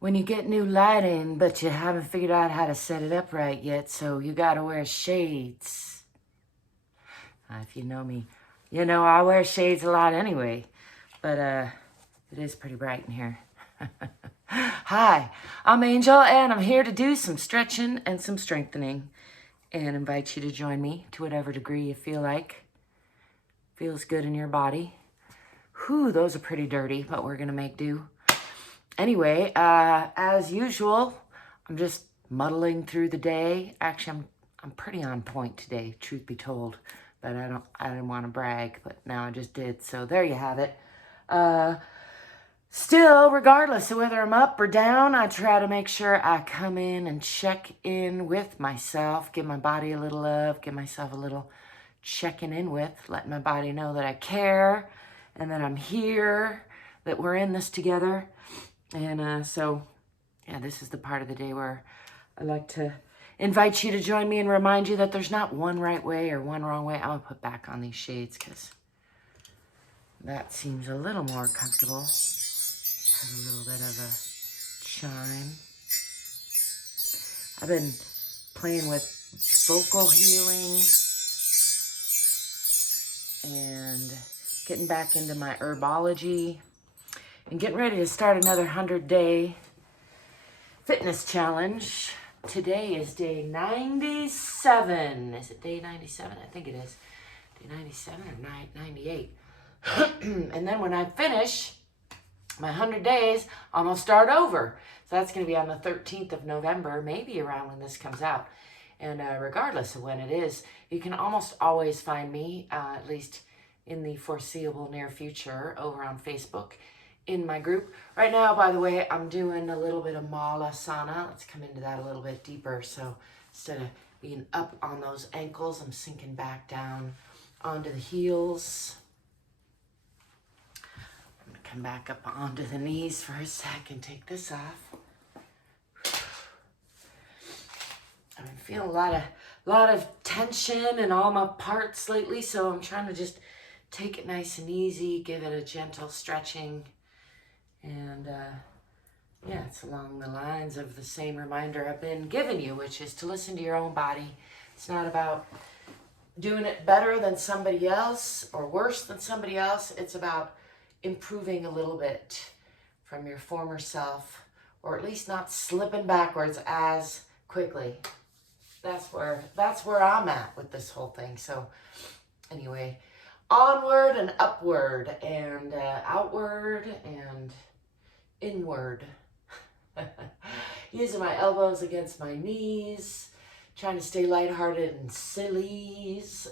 when you get new lighting, but you haven't figured out how to set it up right yet, so you gotta wear shades. If you know me, you know I wear shades a lot anyway, but it is pretty bright in here. Hi, I'm Angel, and I'm here to do some stretching and some strengthening, and invite you to join me to whatever degree you feel like. Feels good in your body. Whew, those are pretty dirty, but we're gonna make do. Anyway, as usual, I'm just muddling through the day. Actually, I'm pretty on point today, truth be told, but I didn't want to brag, but now I just did. So there you have it. Still, regardless of whether I'm up or down, I try to make sure I come in and check in with myself, give my body a little love, give myself a little checking in with, letting my body know that I care and that I'm here, that we're in this together. And so, yeah, this is the part of the day where I like to invite you to join me and remind you that there's not one right way or one wrong way. I'm going to put back on these shades because that seems a little more comfortable. Have a little bit of a chime. I've been playing with vocal healing and getting back into my herbology and getting ready to start another 100-day fitness challenge. Today is day 97. Is it day 97? I think it is. Day 97 or 98. And then when I finish my 100 days, I'm going to start over. So that's going to be on the 13th of November, maybe around when this comes out. And regardless of when it is, you can almost always find me, at least in the foreseeable near future, over on Facebook in my group. Right now, by the way, I'm doing a little bit of Malasana. Let's come into that a little bit deeper. So instead of being up on those ankles, I'm sinking back down onto the heels. I'm going to come back up onto the knees for a sec and take this off. I've been feeling a lot of tension in all my parts lately, so I'm trying to just take it nice and easy, give it a gentle stretching. And yeah, it's along the lines of the same reminder I've been giving you, which is to listen to your own body. It's not about doing it better than somebody else or worse than somebody else. It's about improving a little bit from your former self, or at least not slipping backwards as quickly. That's where I'm at with this whole thing. So anyway, onward and upward and outward and inward. Using my elbows against my knees, trying to stay lighthearted and stillies.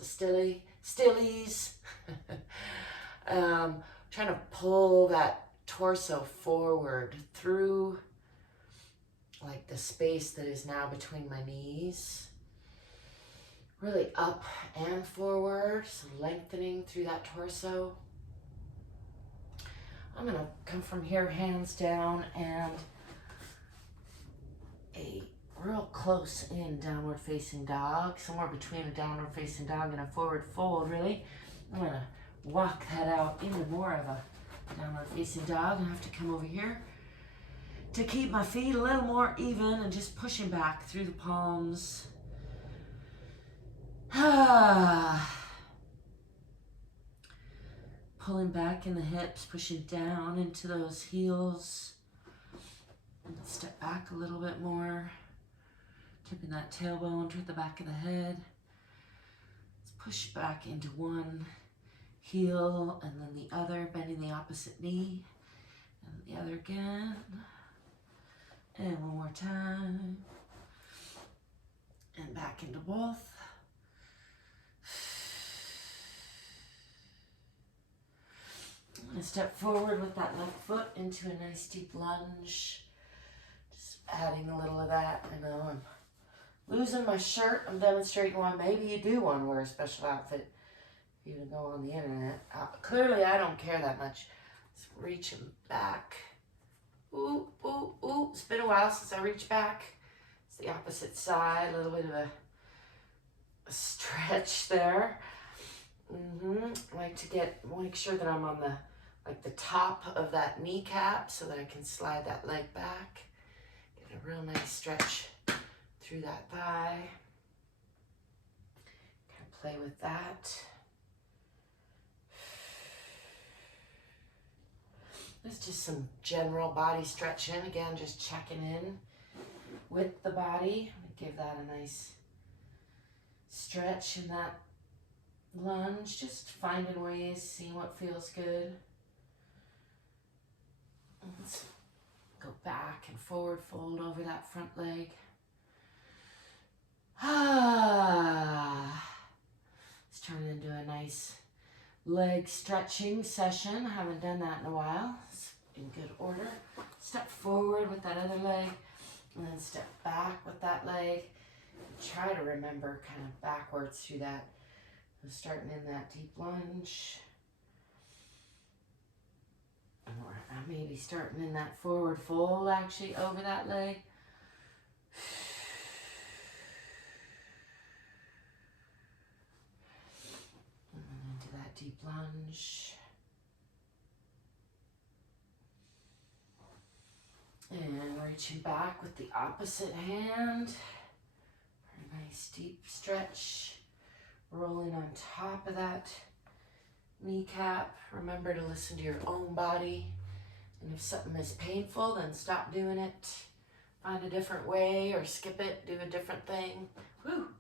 Trying to pull that torso forward through like the space that is now between my knees. Really up and forward, so lengthening through that torso. I'm going to come from here, hands down, and a real close in downward facing dog, somewhere between a downward facing dog and a forward fold, really. I'm going to walk that out into more of a downward facing dog. I have to come over here to keep my feet a little more even and just pushing back through the palms. Pulling back in the hips, pushing down into those heels. And step back a little bit more. Tipping that tailbone toward the back of the head. Let's push back into one heel and then the other, bending the opposite knee. And the other again. And one more time. And back into both. I'm going to step forward with that left foot into a nice deep lunge. Just adding a little of that. I know I'm losing my shirt. I'm demonstrating why maybe you do want to wear a special outfit for you to go on the internet. Clearly, I don't care that much. Let's reach back. Ooh, ooh, ooh. It's been a while since I reached back. It's the opposite side. A little bit of a stretch there. I like to make sure that I'm on the top of that kneecap so that I can slide that leg back. Get a real nice stretch through that thigh. Kind of play with that. There's just some general body stretching. Again, just checking in with the body. Give that a nice stretch in that lunge. Just finding ways, seeing what feels good. Let's go back and forward fold over that front leg. Let's turn it into a nice leg stretching session. I haven't done that in a while. It's in good order. Step forward with that other leg, and then step back with that leg. Try to remember kind of backwards through that. So starting in that deep lunge. Or I may be starting in that forward fold actually over that leg. And then into that deep lunge. And reaching back with the opposite hand. A nice deep stretch. Rolling on top of that kneecap. Remember to listen to your own body. And if something is painful, then stop doing it. Find a different way or skip it. Do a different thing. Whew.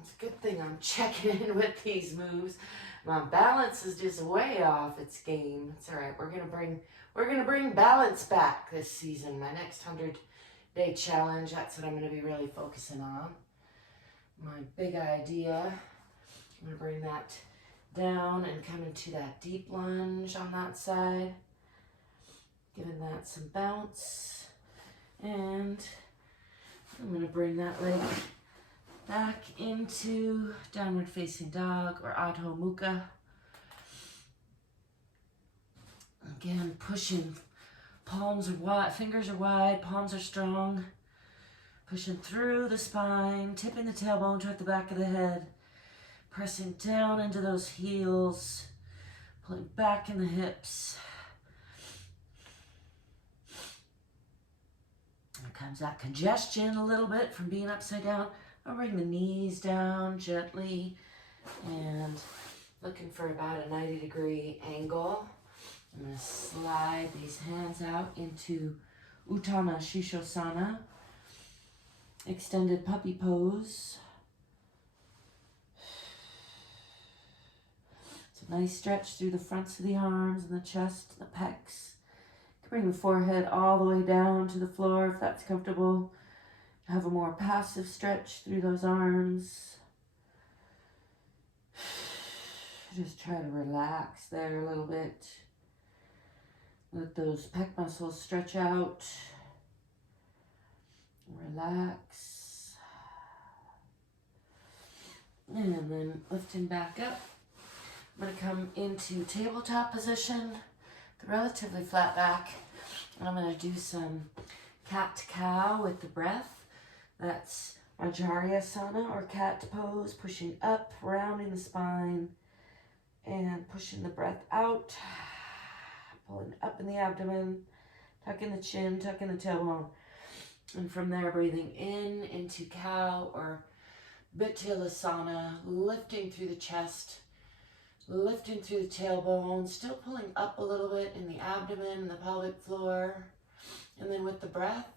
It's a good thing I'm checking in with these moves. My balance is just way off its game. It's all right. We're gonna bring balance back this season. My next 100-day challenge. That's what I'm gonna be really focusing on. My big idea. I'm gonna bring that down and come into that deep lunge on that side. Giving that some bounce. And I'm gonna bring that leg back into downward facing dog or Adho Mukha. Again, pushing. Palms are wide, fingers are wide, palms are strong. Pushing through the spine, tipping the tailbone toward the back of the head. Pressing down into those heels. Pulling back in the hips. Here comes that congestion a little bit from being upside down. I'll bring the knees down gently and looking for about a 90-degree angle. I'm going to slide these hands out into Utthana Shishosana, extended puppy pose. It's a nice stretch through the fronts of the arms and the chest, the pecs. You can bring the forehead all the way down to the floor if that's comfortable. Have a more passive stretch through those arms. Just try to relax there a little bit. Let those pec muscles stretch out. Relax. And then lifting back up. I'm going to come into tabletop position, the relatively flat back. And I'm going to do some cat to cow with the breath. That's Ajaryasana or cat pose, pushing up, rounding the spine, and pushing the breath out, pulling up in the abdomen, tucking the chin, tucking the tailbone, and from there breathing in into cow or Vityalasana, lifting through the chest, lifting through the tailbone, still pulling up a little bit in the abdomen and the pelvic floor, and then with the breath,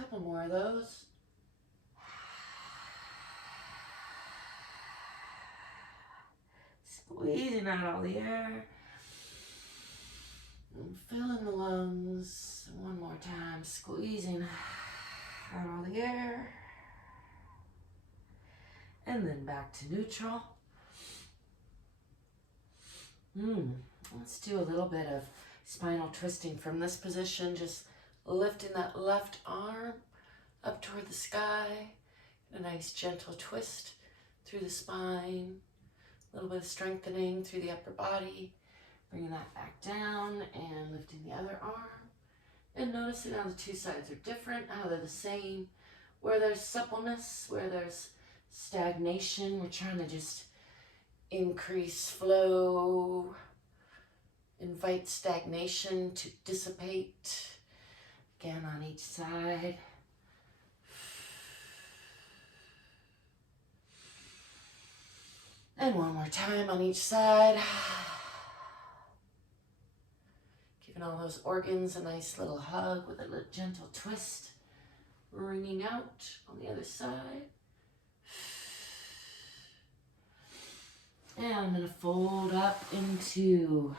couple more of those. Squeezing out all the air. And filling the lungs. One more time. Squeezing out all the air. And then back to neutral. Let's do a little bit of spinal twisting from this position, just lifting that left arm up toward the sky. A nice gentle twist through the spine. A little bit of strengthening through the upper body. Bringing that back down and lifting the other arm. And noticing how the two sides are different, how they're the same. Where there's suppleness, where there's stagnation, we're trying to just increase flow, invite stagnation to dissipate. Again, on each side. And one more time on each side. Giving all those organs a nice little hug with a little gentle twist. Wringing out on the other side. And I'm going to fold up into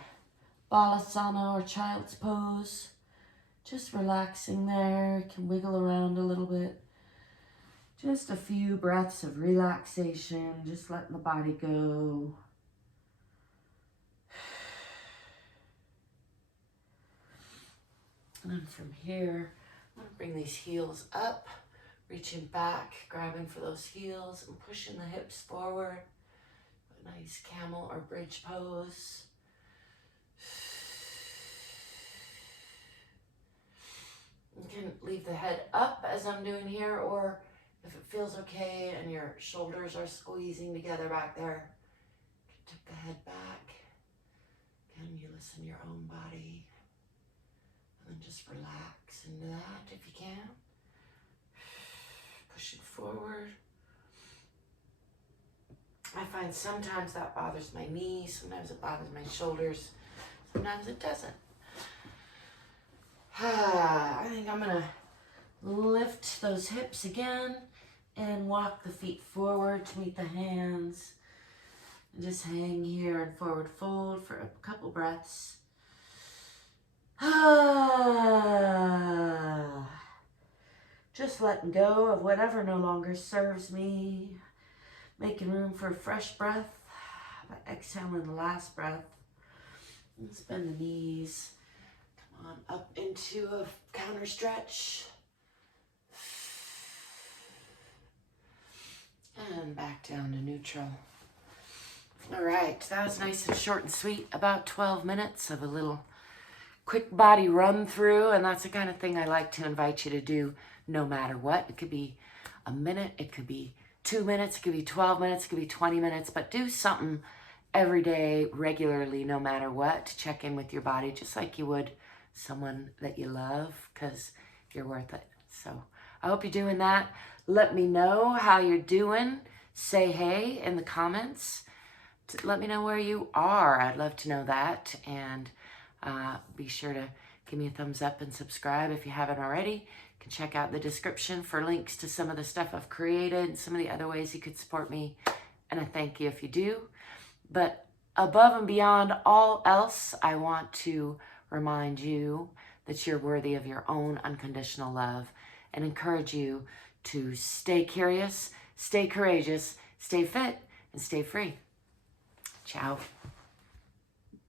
Balasana or Child's Pose. Just relaxing there. Can wiggle around a little bit. Just a few breaths of relaxation. Just letting the body go. And then from here, I'm going to bring these heels up, reaching back, grabbing for those heels and pushing the hips forward. A nice camel or bridge pose. You can leave the head up as I'm doing here, or if it feels okay and your shoulders are squeezing together back there, tip the head back. Can you listen to your own body? And then just relax into that if you can. Push it forward. I find sometimes that bothers my knees, sometimes it bothers my shoulders, sometimes it doesn't. I think I'm gonna lift those hips again and walk the feet forward to meet the hands. And just hang here and forward fold for a couple breaths. Just letting go of whatever no longer serves me. Making room for a fresh breath by exhaling the last breath. And bend the knees. Come on up into a counter stretch. And back down to neutral. All right, that was nice and short and sweet. About 12 minutes of a little quick body run through. And that's the kind of thing I like to invite you to do no matter what. It could be a minute, it could be 2 minutes, it could be 12 minutes, it could be 20 minutes, but do something every day, regularly, no matter what, to check in with your body, just like you would someone that you love, because you're worth it. So I hope you're doing that. Let me know how you're doing. Say hey in the comments. Let me know where you are. I'd love to know that. And be sure to give me a thumbs up and subscribe if you haven't already. You can check out the description for links to some of the stuff I've created and some of the other ways you could support me. And I thank you if you do. But above and beyond all else, I want to remind you that you're worthy of your own unconditional love and encourage you to stay curious, stay courageous, stay fit, and stay free. Ciao.